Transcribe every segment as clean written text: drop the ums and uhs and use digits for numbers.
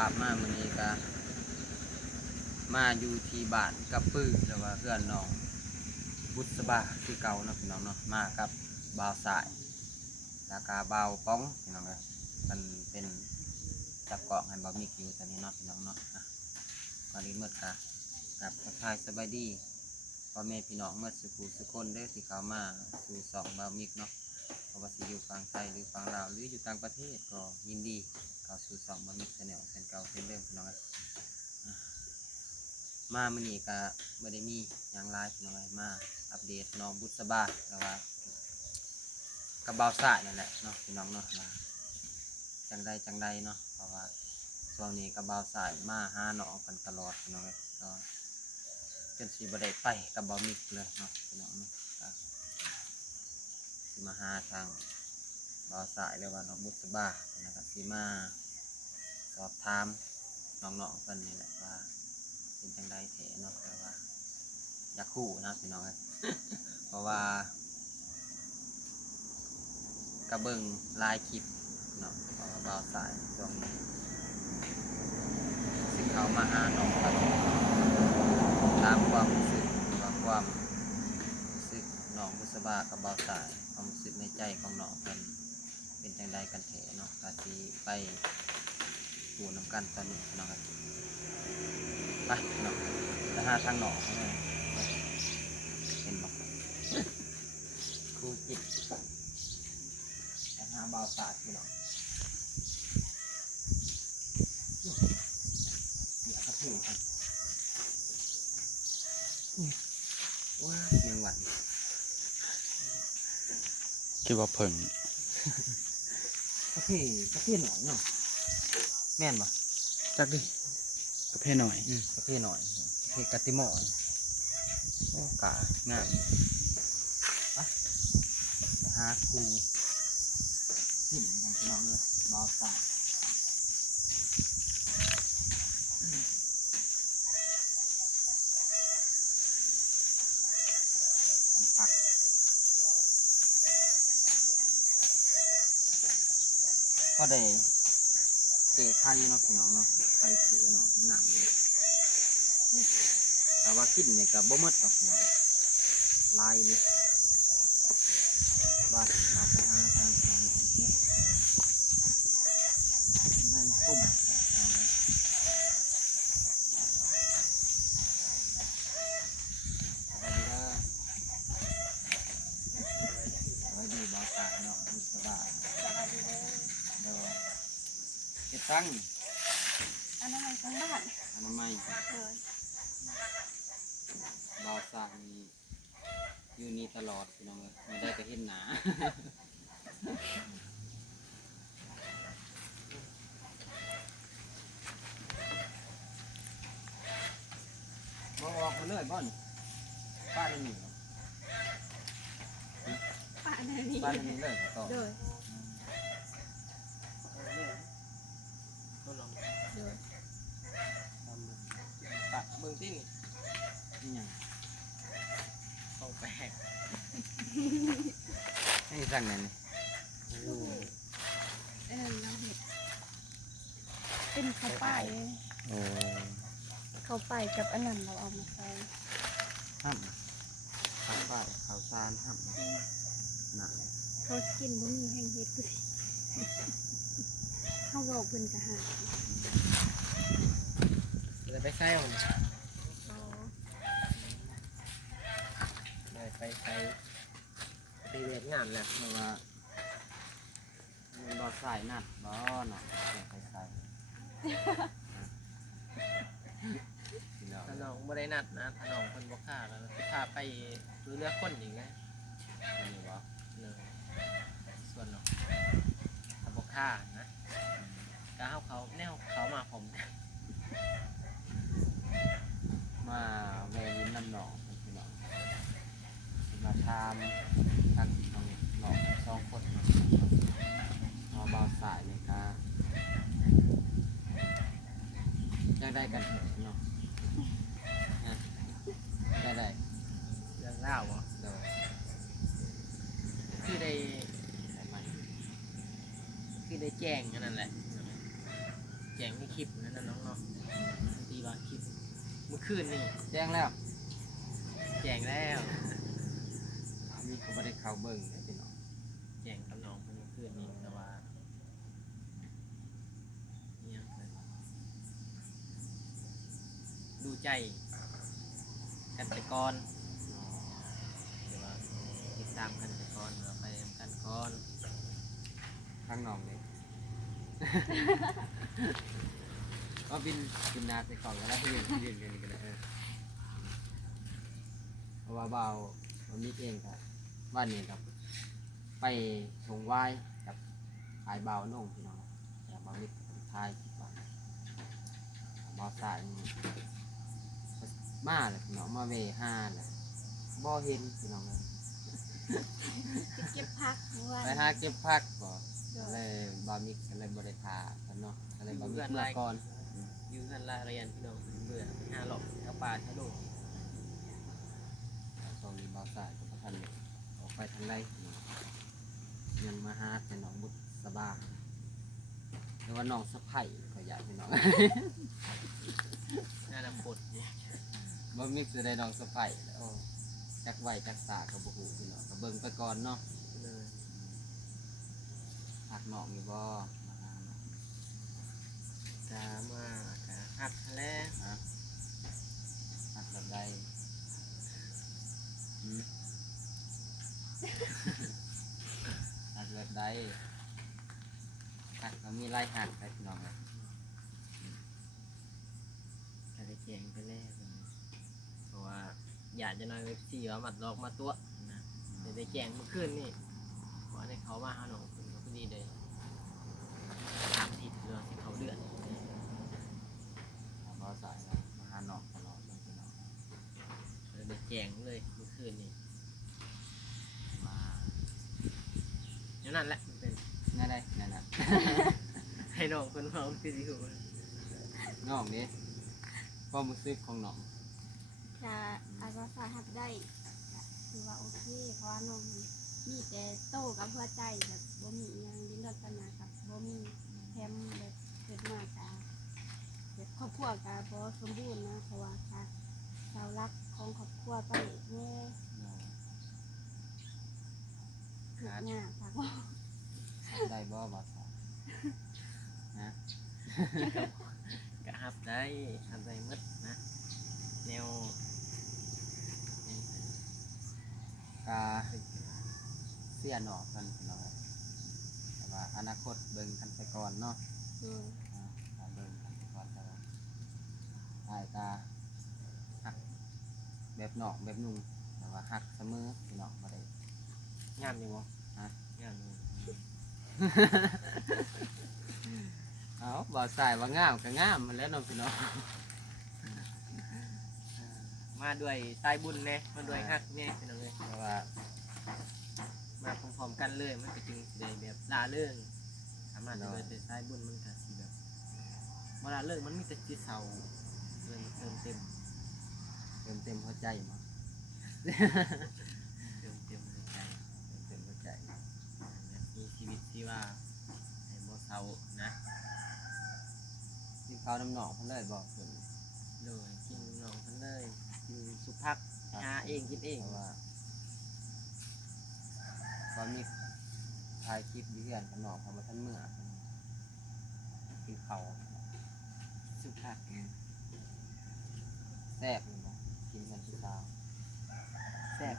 ถามมามื้อนี้ก็มาอยู่ที่บ้านกับปื้อหรือว่าเพื่อนน้องบุษบาคือเก่าเนาะพี่น้องเนาะมากับบ่าวสายแล้วก็บ่าวป้องพี่น้องเอ้ยมันเป็นจับเกาะให้บ่าวมิกอยู่ตอนนี้เนาะพี่น้องเนาะก่อนอื่นหมดกับทักทายสบายดีพ่อแม่พี่น้องเมื่อสุขุสุคนเด้อที่เขามาสู่สองบ่าวมิกเนาะเพราะว่าสิอยู่ฝั่งไทยหรือฝั่งลาวหรืออยู่ต่างประเทศก็ยินดีเข้าสู่สองบ่าวมิกแชนแนลเป็นเก่าเป็นเดิมพี่น้องเอ้ยมามื้อนี้ก็บ่ได้มีหยังหลายพี่น้องเอ้ยมาอัปเดตน้องบุษบาแล้วว่ากับบ่าวสายนั่นแหละเนาะพี่น้องเนาะว่าจังใดเนาะเพราะว่าช่วงนี้กับบ่าวสายมาหาน้องกันตลอดพี่น้องเอ้ยก็จนสิบ่ได้ไปกับบ่าวมิกเลยเนาะพี่น้องเนาะก็สิมาหาทางบ่าวสายหรือว่าน้องบุษบานะครับสิมาสอบถามน้องๆเพิ่นนี่แหละว่าเป็นจังใดแท้เนาะแต่ว่าอยากคู่นะพี่น้องเอ้ย เพราะว่ากระเบิงลายคลิปเนาะเพราะว่าบ่าวสายช่วงนี้สิเขามาหาน้องกันตามความรู้สึกว่าความรู้สึกน้องบุษบากับบ่าวสายความรู้สึกในใจของน้องเป็นจังใดกันแท้เนาะก็สิไปดูน้ำกันตอนนี้พี่น้องครับไปเนาะจะหาทางน้องเขาเลยเห็นบ่ ครูจิตหาบ่าวสายพี่น้องเดี๋ยวกระถือกันว้าเมียงหวัน คิดว่าเพิ่ง กระเพหน่อยเนาะแม่นบ่ จักดิประเภทหน่อย กระเพหน่อยกระเพกะติหมอนโอ้กะงามไปหาครูหิ่มกันพี่น้องเลยบ่าวสายทำผักก็ได้เกะไทยเนาะพี่น้องเนาะไทยเสือเนาะงามเลยแต่ว่ากินเนี่ยกับบ่หมดหรอกพี่น้องลายเลยบ้านเอาไปหาทางของหนองที่ในกลุ่มเอาเลยสวัสดีบ่าวสายเนาะบุษบาเดี๋ยวเก็บตังค์ อันนั้นมันทั้งบ้าน อนามัย เลย บ่าวสายนี่อยู่นี่ตลอดพี่น้องเอ้ยไม่ได้ก็เห็นหนา บ่ออกมาเลยบ่อนป้าได้หนี ป้าในนี้ ป้าได้หนีเลยต่อ เลย ก็ลอง เลย ปักเบื้องที่นี่ นี่ยัง เข้าแปลก ให้สั่งนั่นนี่ เราเห็ดเป็นข้าวป้าย โอ้ ข้าวป้ายกับอันนั้นเราเอามาใส่ ห้ามข้าวป้ายข้าวสารห้ามหนัก เขากินบ่มีแห้งเห็ดเลยเขาบอกเพิ่นกะหา เลยไปใส่มัน เขา เลยไปใส่ตีเวียดงานแหละ เพราะว่ามันบ่ใส่นัดบ่เนาะไปใส่พี่น้อง ถ้าน้องไม่ได้นัดนะถ้าน้องคนบ่ค่าแล้วสิพาไปดูเลือกคนอีกนะ นี่บ่ เลยส่วนน้องถ้าบ่ค่านะก็เอาเขาแนวเขามาผม มาแวะลิ้นน้ำหนองพี่น้องมาทำทางน้องหนองสองคนเอาบ่าวสายเลยครับยังได้กันเถอะเนาะได้ เรื่องเล่าบ่ เดี๋ยว คือได้ ใส่ใหม่ คือได้แจ้งกันนั่นแหละ แจงมีคลิปนั่นน่ะน้องเนาะตีว่าคลิปเมื่อคืนนี่ แจ้งแล้ว แจงแล้ว มีก็บ่ได้เข้าเบิ่งเลยพี่น้อง แจงกับน้องเพิ่นเมื่อคืนนี่แต่ว่าเนี่ยดูใจกันไปก่อนเดี๋ยวว่าติดตามกันไปก่อนเราไปกันก่อน ข้างนอกเลยก็บินนาใส่กล่องก็ได้ยืนกันนี่ก็ได้เพราะว่าเบามันมีเองครับว่านี่ครับไปชงไหว้กับขายเบาโน่งพี่น้องแต่บาวิททายคิดว่าเบาสายมาเลยพี่น้องมาเวห้าเลยบ่เห็นพี่น้องเลย ไปเก็บผักเมื่อวาน ไปหาเก็บผักก่อนเลยบามิกก็เลยบริทากันเนาะก็เลยบามิกมาก่อน อยู่กันละเรียนพี่น้องเบื่อหาหลอกแถวป่าแถวโลก ตอนนี้บาสายก็พัฒนออกไปทางใดยังมาหาแต่น้องบุษบาหรือว่าน้องสะไผ่ก็อยากพี่น้อง หน้าดำปดเนี่ย บามิกจะได้น้องสะไผ่แล้วจักไหวจักตากับบุหูพี่น้องก็เบิ่งไปก่อนเนาะ เลย หักน้องมีบ่มาหาน้อง กามากะหักแล้ว ฮะหักแบบใดหืม หักแบบใดหักก็มีลายหักไปพี่น้องเลย กะได้แจงไปแล้วเพราะว่าอยากจะน้อยเว็บซี่ว่ามัดดอกมาตัวนะแต่ได้แจงเมื่อคืนนี่เพราะได้เขามาหาหนูคุณก็พอดีเลยตามทิศเรื่องที่เขาเดือด บาสายนะมาหาน้องตลอดเลยพี่น้อง เลยได้แจงเลยเมื่อคืนนี่ มา อย่างนั้นแหละมันเป็น นั่นได้นั่นน่ะ ให้น้องคนเมาคือสิหู น้องนี่ความรู้สึกของน้อง จะอาสาสาหับได้คือว่าโอเคเพราะว่าน้องมีแต่โตกับหัวใจแบบบ่มีอิหยังดิ้นรนปัญญากับบ่มีแถมแบบเกิดมากะแบบครอบครัวกะบ่สมบูรณ์นะเพราะว่าการเสาหลักของครอบครัวไปแม่เกิดยากค่ะ ได้บ่บาสายนะ กะหับได้หมดนะแนว กาเสียหนอกกันพี่น้องแต่ว่าอนาคตเบิ่งกันไปก่อนเนาะ เบิ่งกันไปก่อนแต่ว่าถ่ายตาหักแบบนอกแบบนุ่งแต่ว่าหักเสมอพี่น้องบ่ได้ งามอยู่บ่ ฮะ งามอยู่ เอาบ่สายว่างามก็งามมันแหล้วเนาะพี่น้อง มาด้วยสายบุญแน่มาด้วยฮักแน่พี่น้องเอ้ย เพราะว่า มาพร้อมๆกันเลยมันก็จึงสิได้แบบลาเรื่องสามารถจะด้วยแต่สายบุญมันก็สิแบบเวลาเลิกมันมีแต่จิตเศร้าเลยเติมเต็ม เต็มหัวใจมั้ง เติมเต็มหัวใจ เต็มหัวใจ แบบมีชีวิตที่ว่าให้บ่เศร้านะ กินข้าวน้ำหนองเพิ่นเลยบอกเพิ่น เลยกินน้องเพิ่นเลยกินสุภักหาเองกินเอง เพราะว่าตอนมีถ่ายคลิปอยู่เพื่อนกันหนองเขามาท่านเมื่อกินข้าว สุภัก แซ่บเลยบ่กินกันที่สาว แซ่บ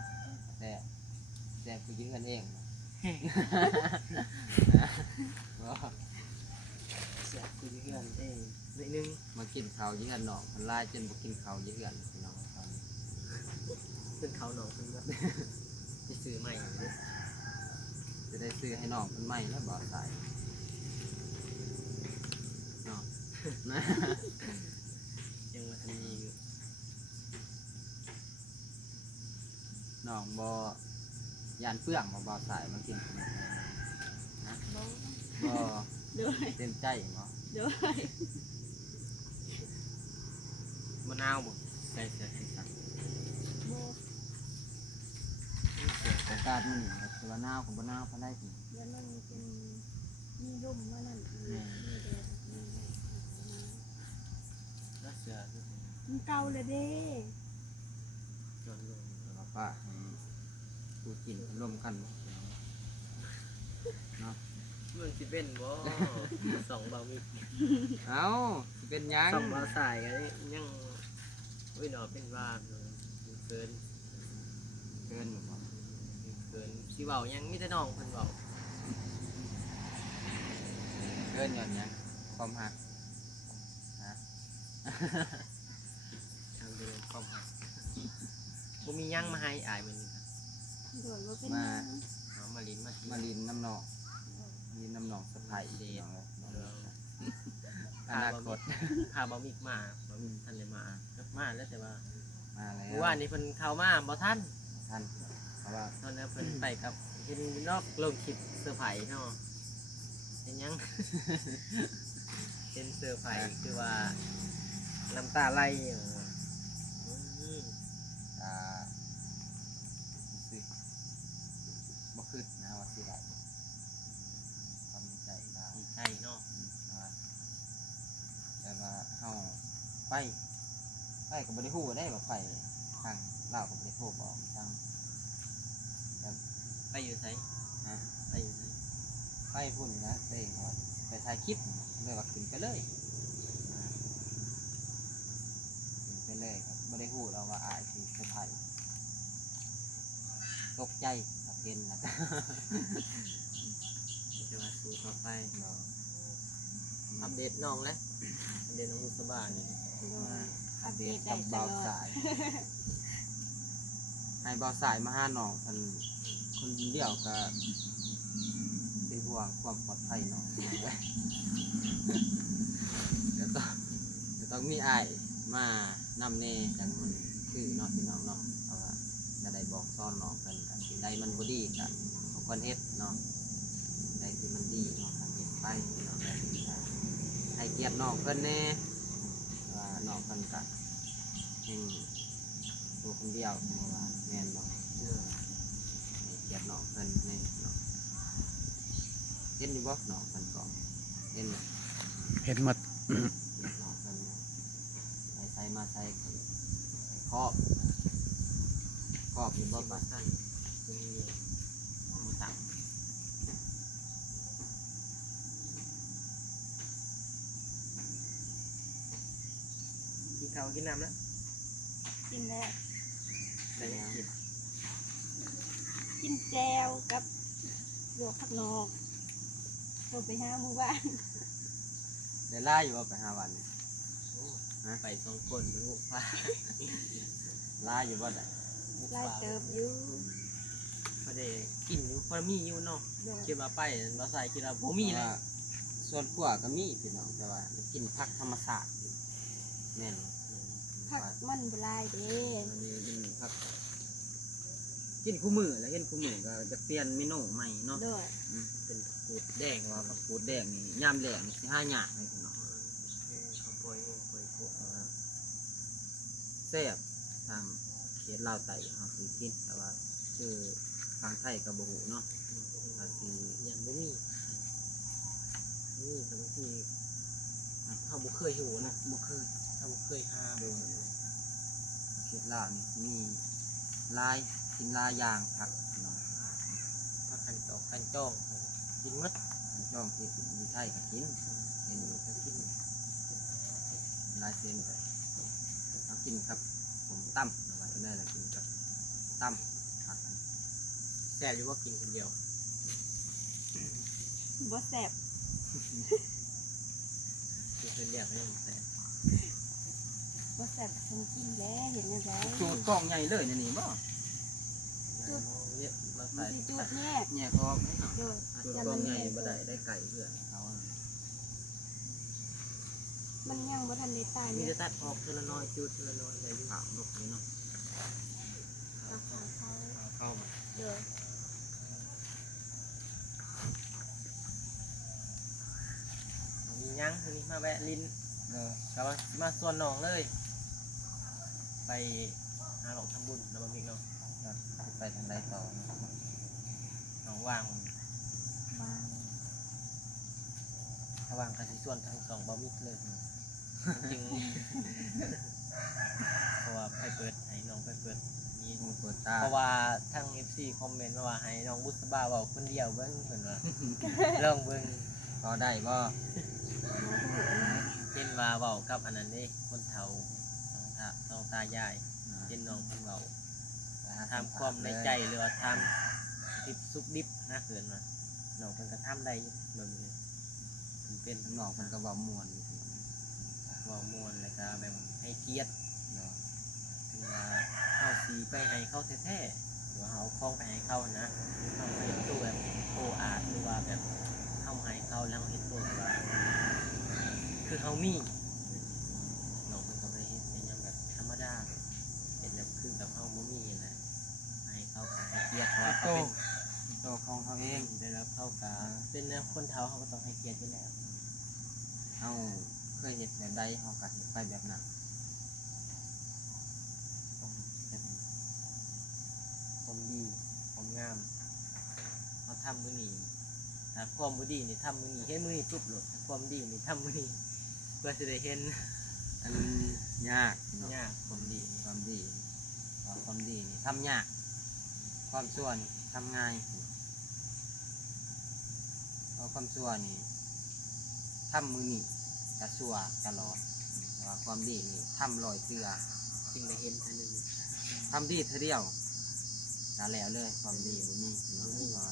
แซ่บแซ่บคือยืนกันเองบ่ บ่ แซ่บคือเพื่อนเองนิดนึง มากินข้าวยืนกันหนองมันลายจนบ่กินข้าวยืนกันพี่น้องตอนนี้ เพิ่นเขาน้องเพิ่นก็จะซื้อใหม่อยู่เด้อ จะได้ซื้อให้น้องเพิ่นใหม่แล้วบ่ใส่เนาะนะ ยังมาทันมีอยู่ น้องบ่ยานเปื้องบ่ใส่มากินนะ บ่ บ่ โดย เต็มใจบ่ โดย มะนาวบ่ใส่เสื้อให้สัก บ่ โอกาสมันนี่คือว่าหนาวของบ่หนาวปานใดติ เดี๋ยวมันเป็นมีลมว่านั่นอีกมีแดดมี เก่าเลยเด้ ส่วนลง แล้วก็ป้าให้ผู้กินร่วมกันเนาะ มันสิเป็นบ่ สองเบามี เอ้าสิเป็นหยัง สองเบาสายกันยังอุ้ยหนอเป็นว่าเกิน เกินอยู่บ่ เกินสิเว้ายังมีแต่น้องเพิ่นเว้า เกินหย่อนหยังความหักฮะ ทำเป็นความหักบ่มีหยังมาให้อายมื้อนี้ครับ โดยว่าเป็น มา หยัง เอามาลิ้นมา มาลินน้ำนองลินน้ำนองสะไพรเดียวอนาคต พาเบามิกมาเบามิกทันเลยมาแล้วแต่ว่า มาแล้ว เมื่อวานนี้เพิ่นเข้ามาบ่ทัน ท่านเพราะว่า ตอนนั้นเพิ่นไปกับเห็นนอกลงคลิปเซอร์ไพรส์เนาะเป็นหยัง เป็นเซอร์ไพรส์คือว่าน้ำตาไหลอยู่อืม อ่ารู้สึกบ่ขึ้นนะว่าสิได้ความในใจเรา ดีใจเนาะ แต่ว่าเฮาไปก็บ่ได้ฮู้ได้ว่าไปทางลาวก็บ่ได้โทรบอกทาง ไปอยู่ไส นะ ไปอยู่ไส ไปพุ่นนะเด้ว่าไปถ่ายคลิปเลยว่าขึ้นไปเลยขึ้นไปเลยครับบ่ได้ฮู้เราว่าอายสิไปถ่ายตกใจกับเห็นนะ จะมาสู่ต่อไป เนาะ อัปเดตน้องแล้วอัปเดตน้องมุสบานี่ โดย อัปเดตกับเบาสาย ให้เบาสายมาหาน้องคนเดียวก็เป็นห่วงความปลอดภัยน้อง เดี๋ยวต้องมีอ้ายมานำเน่จังมันคือน้องพี่น้องเนาะเพราะว่าจะได้บอกซ่อนน้องกันกันสิ่งใดมันบ่ดีกันของคนเฮ็ดเนาะใดที่มันดีเนาะทำเฮ็ดไปเนาะให้เกียรติน้องเพิ่นแน่ว่าน้องเพิ่นก็แห่งตัวคนเดียวเพราะว่าแม่นบ่ให้เกียรติน้องเพิ่นแน่เนาะเห็นอยู่บ่น้องเพิ่นก็เห็นบ่ เห็นหมด น้องเพิ่นไปใช้มาใช้ครอบอยู่บ่ บ่ ปะ สั้นคือหมูตับกินข้าวกินน้ำแล้ว กินแล้ว ได้ยังกิน กินแจวกับโยกผักนอกเราไปหาหมู่บ้าน ได้ล่าอยู่บ่ไป5 วันนี่ โอ้ไปสองคนลูกป้า ล่าอยู่บ่ได้ ไล่เติบอยู่ พอได้กินอยู่พอมีอยู่เนาะ โดย คิดว่าไปบ่ใส่คิดว่าบ่มีเลย ส่วนขัวก็มีพี่น้องแต่ว่ากินผักธรรมชาติแม่น ผักมันบลายเด้ อันนี้กินผักกินคู่มือแล้วเห็นคู่มือก็จะเปลี่ยนเมนูใหม่เนาะ โดย เป็นผักกูดแดงว่าผักกูดแดงนี่ยามแล้งนี่สิหายากเลยพี่น้อง เขาปล่อยปล่อยพวก แซ่บทางเขตลาวไต่เฮาสิกินแต่ว่าคือทางไทยก็บ่ฮู้เนาะถ้าสิ อย่างบ่มีนี่แต่บางทีเขาบ่เคยหูนะ บ่เคย เขาบ่เคยหา โดยเขตลาวนี่มีหลายกินหลายอย่างผักพี่น้อง พักกันตอกกันจ้องกินหมด ช่องที่มีไทยก็กินเห็นอยู่ก็กินหลายเส้นไปเอากินครับผมตั้มนะว่าจะได้ละกินกับตั้มผักกัน แซ่บอยู่ว่ากินคนเดียว บ่แสบ กินคนเดียวไม่ต้องแซ่บ บ่แสบฉันกินแล้วเห็นยังไง จูดกล้องใหญ่เลยนี่บ่ เยอะมา มั ใส่ นสิจุดแยก แง่พอ โดย จูดกล้องใหญ่บ่ได้ไก่เพื่อนเขา มันยังบ่ทันได้ตาย มี เนี่ย จะตัดออกทีละน้อยจุดทีละน้อยได้อยู่ ขาวดกนี่เนาะ ราคาเขา เอาเข้ามา โดย มียังทีนี้มาแวะลิ้น เออ ก็ว่ามาส่วนน้องเลย ไปหาหลงทำบุญนะบ่มีเนาะ จะไปทางใดต่อ น้องว่าง บ้าน ถ้าว่างก็สิส่วนทั้งสองบ่มีเลยจริง เพราะว่าไปเปิดให้น้องไปเปิดนี่ หมู่เปิดตา เพราะว่าทั้ง FC คอมเมนต์มาว่าให้น้องบุษบาเว้าคนเดียวเบิ่งเพิ่นว่า ลองเบิ่ง พอได้บ่ เป็นว่าเว้ากับอันนั้นเด้คนเฒ่าสองตายายเป็นน้องเพิ่นเว้าถามความในใจหรือว่าถามทิปซุกดิบนะเพิ่นว่าน้องเพิ่นก็ทำได้อยู่แบบนี้เพิ่นเป็น ทั้งน้องเพิ่นก็เว้าม่วนอยู่ เว้าม่วนแล้วก็แบบให้เกียรติ เนาะ ถึงว่าเฮาสิไปให้เขาแท้ๆหรือว่าเฮาเอาของไปให้เขานะเฮาเฮ็ดตัวแบบโออาร์ตหรือว่าแบบเฮาให้เขาแล้วเฮ็ดตัวแบบว่าคือเฮามีน้องเพิ่นก็บ่ได้เฮ็ดเป็นหยังแบบธรรมดาเฮ็ดแบบคือแบบเฮาบ่มีนั่นแหละให้เขาก็ให้เกียรติว่าเขา โตของเขาเอง ได้รับเข้าก็เป็นแนวคนเฒ่าเขาก็ต้องให้เกียรติอยู่แล้ว เฮาเคยเฮ็ดแบบใดเฮาก็เฮ็ดไปแบบนั้น ต้องเป็นความดีความงามเขาทำมื้อนี้ถ้าความบ่ดีนี่ทำมื้อนี้เฮ็ดมื้อนี้ปุ๊บโลดถ้าความดีนี่ทำมื้อนี้เพื่อสิได้เห็น อันยากเนาะ ยากความดีนี่ ความดีความดีนี่ทำยากความชั่วนี่ทำง่ายเพราะความชั่วนี่ทำมือนี่จะชั่วตลอดแต่ว่าความดีนี่ทำลอยเกลือ สิ่งได้เห็นอันหนึง ทำดีเธอเดียวแล้วเลยความดีบุมีเนาะเพราะว่า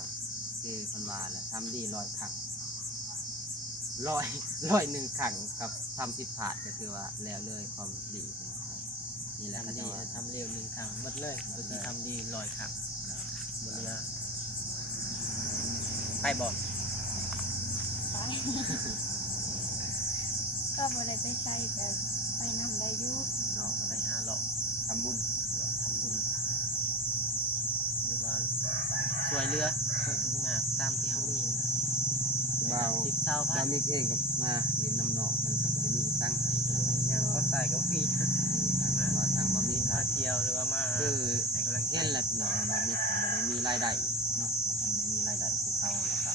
คือคนว่าแหละทำดีลอยขังร้อยหนึ่งขังกับทำผิดพลาดก็คือว่าแล้วเลยความดีนะครับนี่แหละ ทำ เขา ดี จะว่า ทำเร็ว1ครั้งหมดเลยคือสิทำดี100ครั้งบ่เหลือไปบ่ ไปก็บ่ได้ไปใช้แต่ไปนำได้อยู่ เนาะ ไปหาเลาะ ทำบุญ ทำบุญหรือว่าช่วยเหลือคนทุกข์ยากตามที่เฮามีนะ เบา สิบเศร้าพั บาน มิกเองกับมาเรียนน้ำนองมันกับบริมีตั้งให้ ยังก็ใส่กับพี่ ว่าทางบามิ มี ก มาเที่ยวหรือว่ามา คือ ให้กำลังใจ เห็นแหละพี่น้องบามิกกับบริมีรายได้เนาะทำไม่มีรายได้คือเขาแล้วก็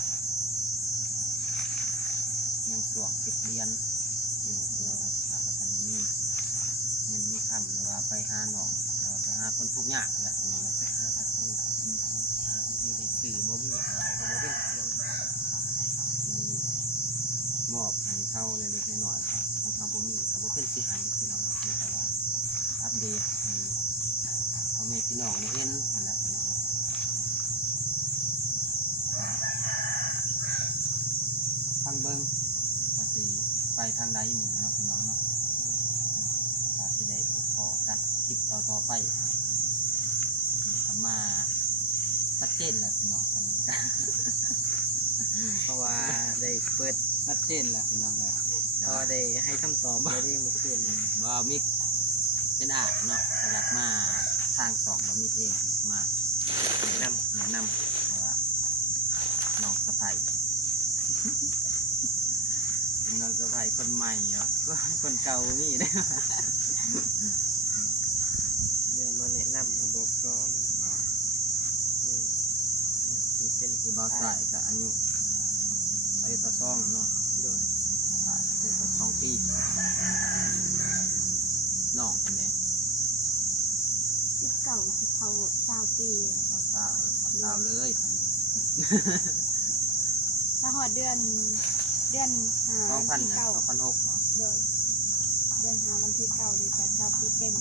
ยังสวกเก็บเรียนอยู่พี่น้องหาประทานมีเงินมีคำหรือว่าไปหาหนองหรือว่าไปหาคนทุกข์ยากนั่นแหละพี่น้อง ไปหาผัดมันหาบางทีได้สื่อบ่มีหาเขาก็บ่เป็นพี่น้อง ที่มอบให้เขาเล็กๆน้อยๆครับของเขาบ่มีเขาบ่เป็นสิใหายพี่น้องคือแต่ว่าอัปเดตให้พ่อแม่พี่น้องได้เห็นนั่นแหละพี่น้องทางเบิ้งว่าสิไปทางใดหนึ่งเนาะพี่น้องเนาะว่าสิได้พบพอกันคลิปต่อไปนี่ก็มาชัดเจนแล้วพี่น้องกันกัน เพราะว่าได้เปิด ชัดเจนแล้วพี่น้องเลย เพราะว่าได้ให้คำตอบไปได้เมื่อคืน บ่มิกเป็นอาเนาะอยากมาทางสองบ่มิกเองมา แนะน แนะนำเพราะว่าน้องสะใภ้ เป็นน้องสะใภ้คนใหม่เหรอ คนเก่านี่ได้ ำเดี๋ยวมาแนะนำมาบอกสอนนี่ที่เป็น คือบ่าวสายกับอายุใส่ตะซองเนาะ โดย สายใส่ตะซองปีน้องเป็นไง 19สิเข้า20ปี เอาสาวเลย ถ้าฮอดเดือนสองพั 5วัน นที่ เนี่ย 9 2,600เหรอ เดือน5วันที่9เดือนก็20ปีเต็ม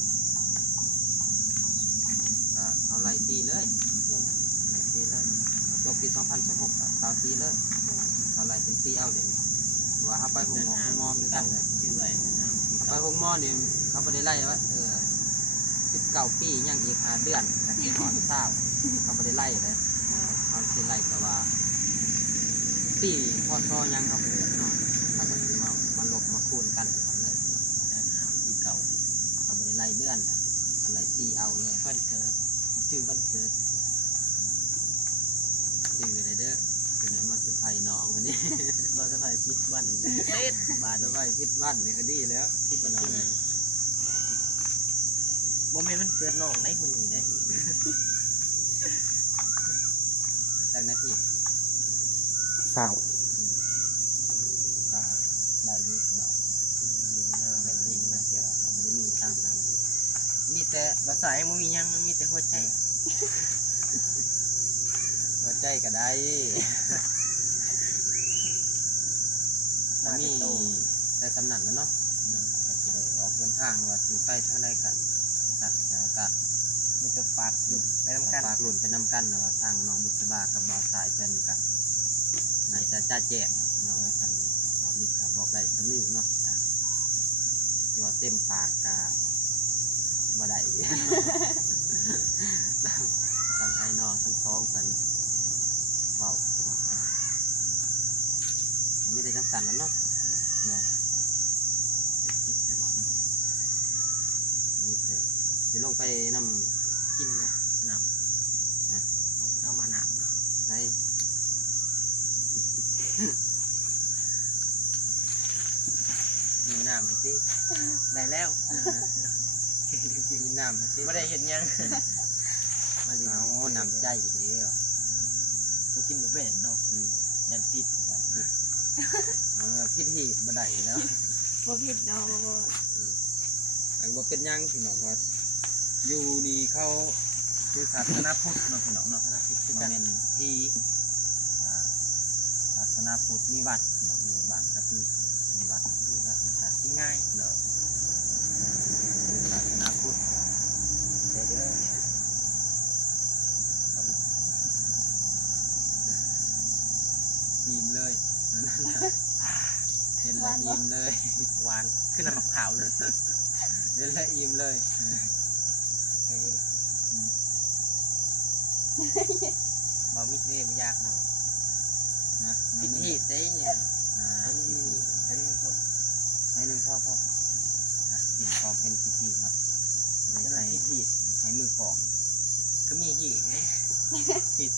ก็เอาไล่ปีเลย เดือน ไล่ปีเลยตัวปี2026ก็เอาปีเลย เดือน เอาไล่เป็นปีเอาเดี๋ยวนี้ว่าเขาไปหงหมอคือกันเลย ชื่อไว้นะครับที่ ไป เก่า หงหมอเนี่ยเขาไม่ได้ไล่ว่า19 ปียังอีก5 เดือนแต่ที่หอดเช้าเขาไม่ได้ไล่เลยเขาสิไล่แต่ว่าปีพศยังเขาเกิดเนาะเขาก็สิมาลบมาคูณกันเอาเลย เดินหาที่เก่า เขาไม่ได้ไล่เดือนนะอะไรปีเอาเลย วันเกิดชื่อวันเกิด จือเลยเด้อคือไหนมาสุไทยน้องวันนี้ เราจะไปพิษวันเต็ดบาท สุไทยพิษบ้านนี่ก็ดีแล้ว พิษวัน น้อง ที่ เลย บ่แม่นมันเกิดน้องในคนนี้ได้ จากนาที สาว ก็ได้อยุ่พี่น้อง ลินมาแม่ลินมาเที่ยว ไม่ได้มีทางไหน มีแต่ ภาษายังบ่มีหยังมันมีแต่หัวใจ หัวใจก็ได้มีแต่สำนักแล้วเนาะก็สิได้ออกเดินทางว่าสิไปทางใดกันสั่นก็ มีแต่ฝากลูกไปนำกัน ฝากรุ่นไปนำกันนะว่าทางน้องบุษบากับบ่าวสายเพิ่นก็น่าจะจ้าแจ้งเนาะว่าซั่นบ่มีก็บอกได้ซั่นนี้เนาะก็ที่ว่าเต็มปากก็บ่ได้ ต้องให้น้องทั้งสองเพิ่นเว้าพี่น้องมีแต่จังซั่นแล้วเนาะเนาะ จะคิดไปว่า มีแต่สิลงไปนำ กินนะน้ำนะเอามาน้ำเนาะ ไป มีน้ำให้สิ ได้แล้ว มีน้ำให้สิ ไม่ได้เห็นหยังมาเรียน เอาน้ำใจเด้อ บ่กินบ่เป็นเนาะ อืม ยันผิด เอาพิธีบ่ได้แล้ว บ่ผิดดอก อันบ่เป็นหยังพี่น้องว่าอยู่นี่เขาคือศาสนาพุทธเนาะพี่น้องเนาะ คณะพุทธคือ บ่ กัน แม่นที่อ่าศาสนาพุทธมีวัดเนาะมีวัดก็คือมีวัด มีวัดนะครับที่ง่าย เนาะศาสนาพุทธ เด้อเด้อ อิ่มเลย เห็นแล้วอิ่มเลย หวานขึ้นน้ำมะพร้าวเลย เห็นแล้วอิ่มเลย เฮ้ยบ่มีเด้บ่ยากเนาะ นะ พิธีเด้เนี่ย อ่า อัน พิ นี้ ธี อันนี้พวก ให้หนึ่งพ่อกินพอเป็นพิธีเนาะเลย เจ้าห ให้ น้าที่ผิด ให้มือกรอง ก็มีหีกนี่ผิด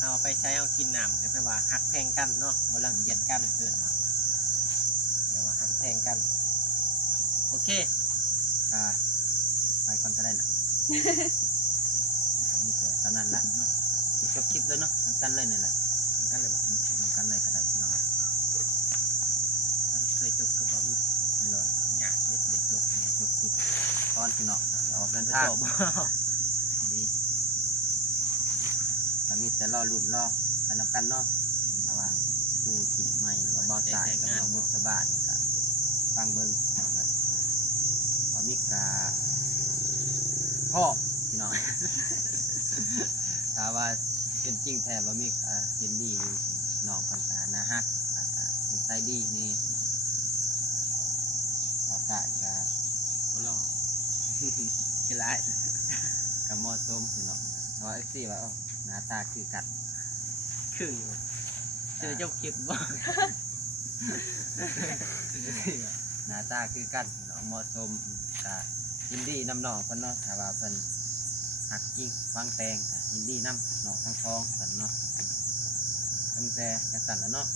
เอาไปใช้เอากินน้ำก็แปลว่าหักแพงกันเนาะบ่รังเกียจกันเกินมาเดี๋ยวว่าหักแพงกัน โอเค ก็ไปก่อนก็ได้นะอันนี้แต่สำนันละเนาะจบคลิปแล้วเนาะมันกันเลยนี่แหละ ถึงกันเลยบอก มันกันเลยก็ได้พี่น้อง มันเคยจบกับบ่มี เลย หยาดเล็ดเด็กจบ จบคลิปก่อนพี่น้องเดี๋ยวออกเดิน ไม่ ทาง จบ ดีแต่มีแต่รอลุ่นรอไปนำกันเนาะเพราะว่ากูกินใหม่แล้วก็บอสายกับเราบุษบาทนี่ก็ฟังเบิ้งนะครับพอมีกาพ่อพี่น้อง ถ้าว่าเป็นจริงแท้บ่มีเห็นดีอยู่น้องคนตานะฮะนิสัยดีนี่บอสายก็ บ่รอคือไร ก็เหมาะสมพี่น้องเพราะว่าเอฟซีว่าหน้าตาคือกัน ครึ่งเจอจบคลิปบ่ หน้าตาคือกันเนาะเหมาะสมก็ยินดีนำน้องเพิ่นเนาะถ้าว่าเพิ่นหักจริงวางแตงก็ยินดีนำน้องทั้งสองเพิ่นเนาะตั้งแต่จังซั่นแล้วเนาะ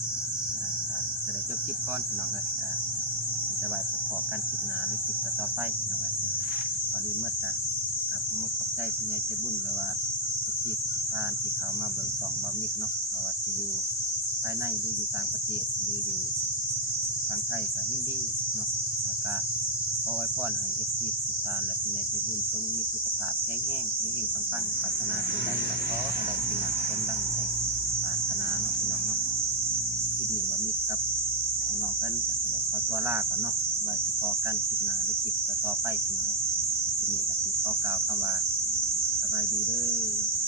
ก็จะได้จบคลิปก่อนพี่น้องเอ้ยก็มีแต่ว่าพบกันคลิปหน้าหรือคลิปต่อๆไปพี่น้องเอ้ยก่อนอื่นเมื่อก็ผมขอบใจผู้ใหญ่ใจบุญหรือว่าที่ทุกท่านที่เข้ามาเบิ่งสองบ่มิกเนาะบ่ว่าสิอยู่ภายในหรืออยู่ต่างประเทศหรืออยู่ ทางไทยก็ยินดีเนาะแล้วก็ขออวยพรให้เอฟซีทุกท่านและผู้ใหญ่ใจบุญจงมีสุขภาพแข็งแรงเฮงๆปังๆปรารถนาสิ่งใดก็ขอให้ได้สิ่งนั้นสมดังใจปรารถนาเนาะพี่น้องเนาะคลิปนี้บ่มีกับน้องๆเพิ่นก็จะได้ขอตัวลาก่อนเนาะไว้พอกันคลิปหน้าหรือคลิปต่อๆไปพี่น้องคลิปนี้ก็สิขอกล่าวคำว่าสบายดีเด้อ